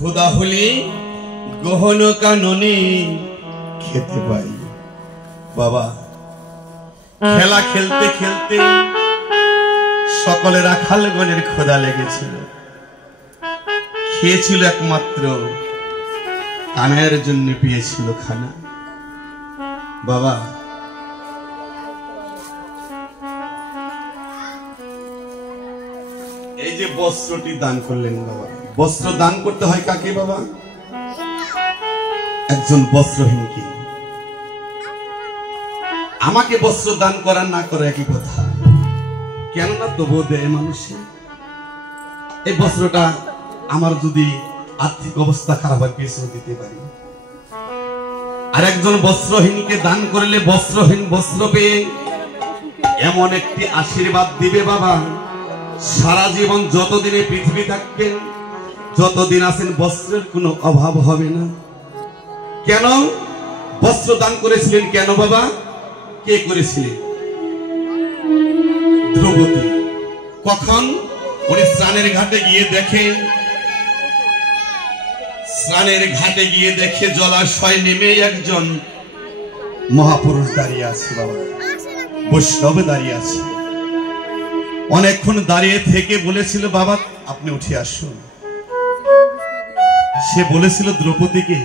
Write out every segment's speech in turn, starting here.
खुदा हले गहन कानने खेते पाई बाबा खेला खेलते खेलते सकले राखालगणेर खोदा लेगेछिल खेयेछिल एकमात्र कानाइर जन्य पेयेछिल खाना बाबा এই যে বস্ত্রটি দান করলেন বাবা বস্ত্র দান করতে হয় কাকে বাবা একজন বস্ত্রহীনকে আমাকে বস্ত্র দান করা না করা একই কথা কেন না তবুও দেয় মানুষে এই বস্ত্রটা আমার যদি আর্থিক অবস্থা খারাপ হয় পেছনে দিতে পারি আর একজন বস্ত্রহীনকে দান করলে বস্ত্রহীন বস্ত্র পেয়ে এমন একটি আশীর্বাদ দিবে বাবা সারা জীবন যতদিনে পৃথিবী থাকবেন যতদিন আছেন বস্ত্রের কোনো অভাব হবে না কেন বস্ত্র দান করেছিলেন কেন বাবা কে করেছিলেন দ্রৌপদী কখন উনি স্নানের ঘাটে গিয়ে দেখে জলাশয় নেমে একজন মহাপুরুষ দাঁড়িয়ে আছে বাবা বৈষ্ণব দাঁড়িয়ে আছে অনেকক্ষণ দাঁড়িয়ে থেকে বলেছিল বাবা আপনি উঠে আসুন সে বলেছিল দ্রৌপদীকে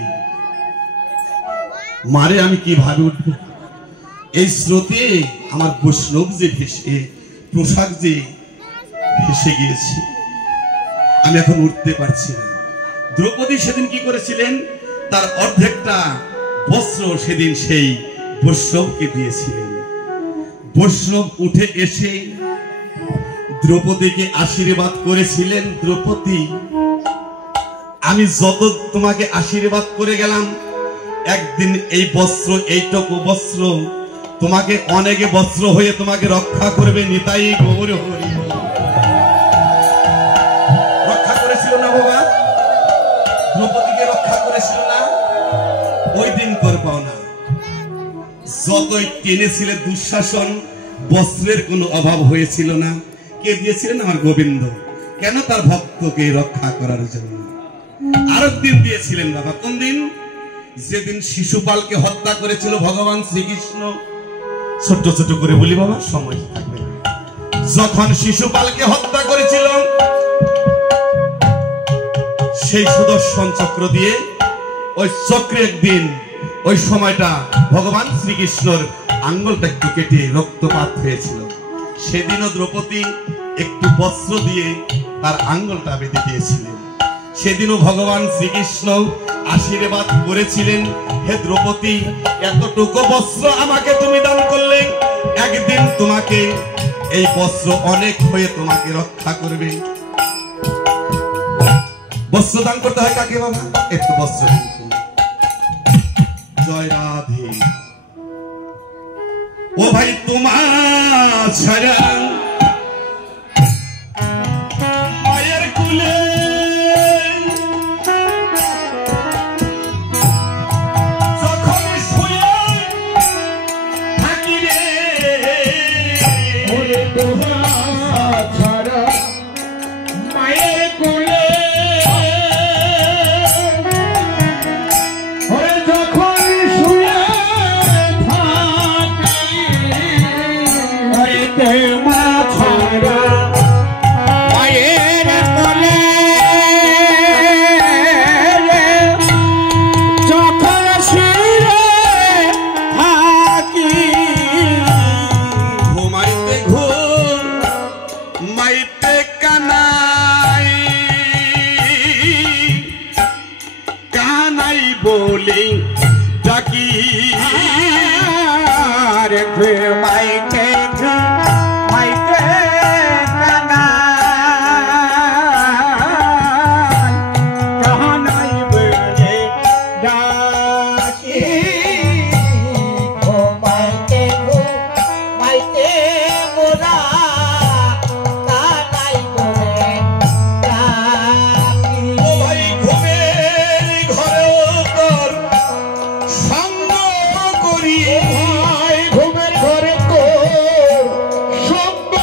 মারে আমি কিভাবে উঠব এই স্রোতে আমার বৈষ্ণব যে ভেসে পোশাক যে ভেসে গিয়েছে আমি এখন উঠতে পারছি না দ্রৌপদী সেদিন কি করেছিলেন তার অর্ধেকটা বস্ত্র সেদিন সেই বৈষ্ণবকে দিয়েছিলেন বৈষ্ণব উঠে এসে দ্রৌপদীকে আশীর্বাদ করেছিলেন দ্রৌপদী আমি যত তোমাকে আশীর্বাদ করে গেলাম একদিন এই বস্ত্র এইটুকু বস্ত্র তোমাকে অনেকে বস্ত্র হয়ে তোমাকে রক্ষা করবে নিতাই গৌর হরি রক্ষা করেছিল না বাবা দ্রৌপদীকে রক্ষা করেছিল না ওই দিন কর পাও না যতই টেনেছিলে দুঃশাসন বস্ত্রের কোনো অভাব হয়েছিল না কে দিয়েছিলেন আমার গোবিন্দ কেন তার ভক্তকে রক্ষা করার জন্য আরেকদিন দিয়েছিলেন বাবা কোন দিন যেদিন শিশুপালকে হত্যা করেছিল ভগবান শ্রীকৃষ্ণ ছোট ছোট করে বলি বাবা সময় থাকবে যখন শিশুপালকে হত্যা করেছিল সেই সুদর্শন চক্র দিয়ে ওই চক্রে একদিন ওই সময়টা ভগবান শ্রীকৃষ্ণর আঙ্গুলটা একটু কেটে রক্তপাত হয়েছিল সেদিনও দ্রৌপদী একটু বস্ত্র দিয়ে তার আঙ্গুলটা বেঁধে দিয়েছিলেন সেদিনও ভগবান শ্রীকৃষ্ণ আশীর্বাদ করেছিলেন হে দ্রৌপদী এতটুকু বস্ত্র আমাকে তুমি দান করলে একদিন তোমাকে এই বস্ত্র অনেক হয়ে তোমাকে রক্ষা করবে বস্ত্র দান করতে হয় কাকে বাবা একটু বস্ত্র জয় রাধে ও ভাই তোমার ছাড়া মায়ের কুলে যখন শুয়ে থাকি রে তোরা ছাড়া মায়ের কোলে যখন শুয়ে থাকি মা ছাড়া মায়ের কোলে যখন শুয়ে থাকি ঘুমাইতে ঘুম মাইতে কানাই কানাই বলি ডাকি আর ঘুমাইতে ঘুমাইতে কানাই বলে ডাকি ঘুমাইতে ঘুমাইতে মোরা কানাই বলে ডাকি ভাই ঘুমের ঘরেও তোর সঙ্গ করি ভাই ঘুমের ঘরে সঙ্গ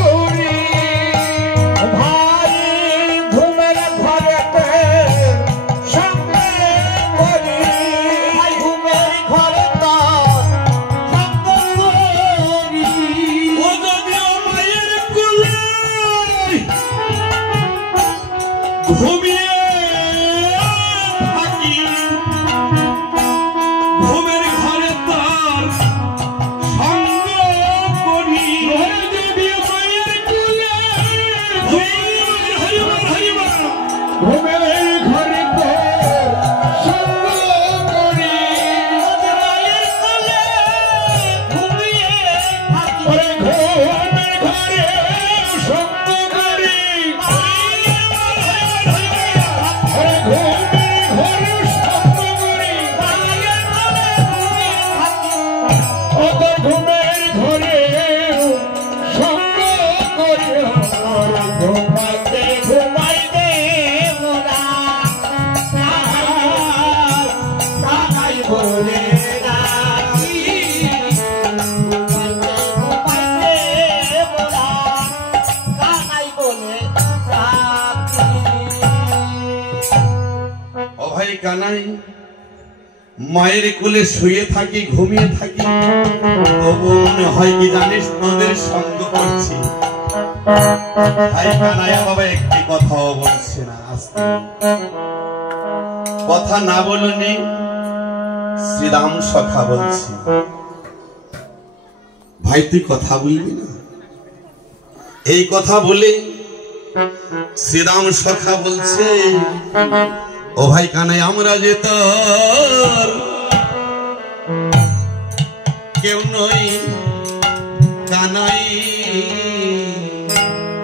করি ভাই ঘুমের ঘরে সঙ্গ করি ভাই ঘুমের ঘরে সঙ্গ করি ও যদিও মায়ের কোলে ঘুমিয়ে থাকি ঘুমের ঘরে তার সঙ্গ করি যদিও মায়ের কোলে হরিবার হরিবার ঘুমের ঘরে সঙ্গ করি মায়ের কোলে ঘুমিয়ে থাকি ঘুমের ঘরে সঙ্গ করি ঘুমের ঘরে সঙ্গ করি ঘুমের ঘরে সঙ্গ করি ঘুমাইতে ঘুমাইতে মোরা কানাই বলে ডাকি ঘুমাইতে ঘুমাইতে মোরা কানাই বলে ডাকি ও ভাই কানাই মায়ের কোলে শুয়ে থাকি ঘুমিয়ে থাকি তবু মনে হয় কি জানিস তোদের সঙ্গ করছি ভাই কানাই বাবা একটি কথাও বলছে না আস্তে কথা না বলনি শ্রীরাম সখা বলছি ভাই তুই কথা বলবি না এই কথা বলে শ্রীরাম সখা বলছে ও ভাই কানাই আমরা যে তোর কেউ নই কানাই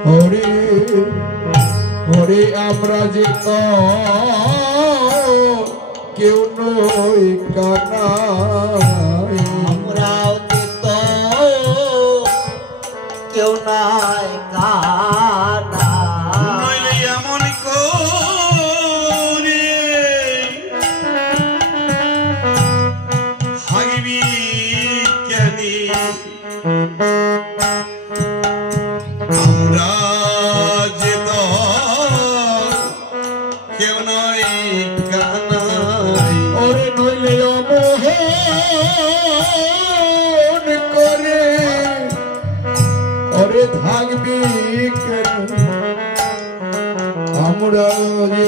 হরে হরে আমরা যে কেউ নই কানাই আমরাও যে কেউ নাই কানাই নইলে এমন করে হাগবি কেনি আমরা যে তোর কেউ নই কানাই ওরে নইলে অমোহন করে ওরে থাকবি কেন আমরা যে